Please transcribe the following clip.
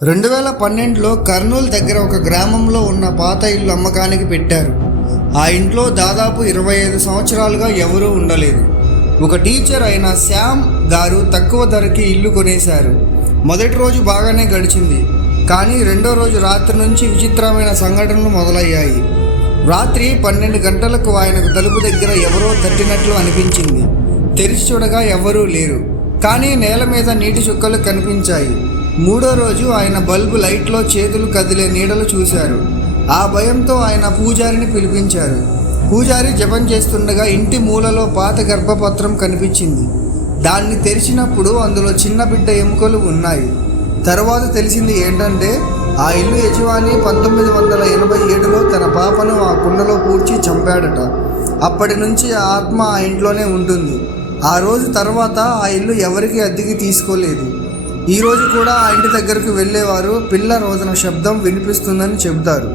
2012లో కర్నూలు దగ్గర ఒక గ్రామంలో ఉన్న పాత ఇల్లు అమ్మకానికి పెట్టారు. ఆ ఇంట్లో దాదాపు 25 సంవత్సరాలుగా ఎవరూ ఉండలేదు. ఒక టీచర్ అయిన శ్యామ్ గారు తక్కువ ధరకి ఇల్లు కొనేశారు. మొదటి రోజు బాగానే గడిచింది. కానీ రెండో రోజు రాత్రి నుంచి విచిత్రమైన సంఘటనలు మొదలయ్యాయి. రాత్రి 12 గంటలకు ఆయనకు తలుపు దగ్గర ఎవరో తట్టినట్లు అనిపించింది. తెరిచి చూడగా ఎవరూ లేరు. కానీ నేల మీద నీటి చుక్కలు కనిపించాయి. మూడో రోజు ఆయన బల్బు లైట్లో చేతులు కదిలే నీడలు చూశారు. ఆ భయంతో ఆయన పూజారిని పిలిపించారు. పూజారి జపం చేస్తుండగా ఇంటి మూలలో పాత గర్భపత్రం కనిపించింది. దాన్ని తెరిచినప్పుడు అందులో చిన్న బిడ్డ ఎముకలు ఉన్నాయి. తర్వాత తెలిసింది ఏంటంటే ఆ ఇల్లు యజమాని 1987లో తన పాపను ఆ కుండలో పూడ్చి చంపాడట. అప్పటి నుంచి ఆ ఆత్మ ఆ ఇంట్లోనే ఉంటుంది. ఆ రోజు తర్వాత ఆ ఇల్లు ఎవరికి అద్దెకి తీసుకోలేదు. ఈరోజు కూడా ఆ ఇంటి దగ్గరకు వెళ్ళేవారు పిల్ల రోదన శబ్దం వినిపిస్తుందని చెబుతారు.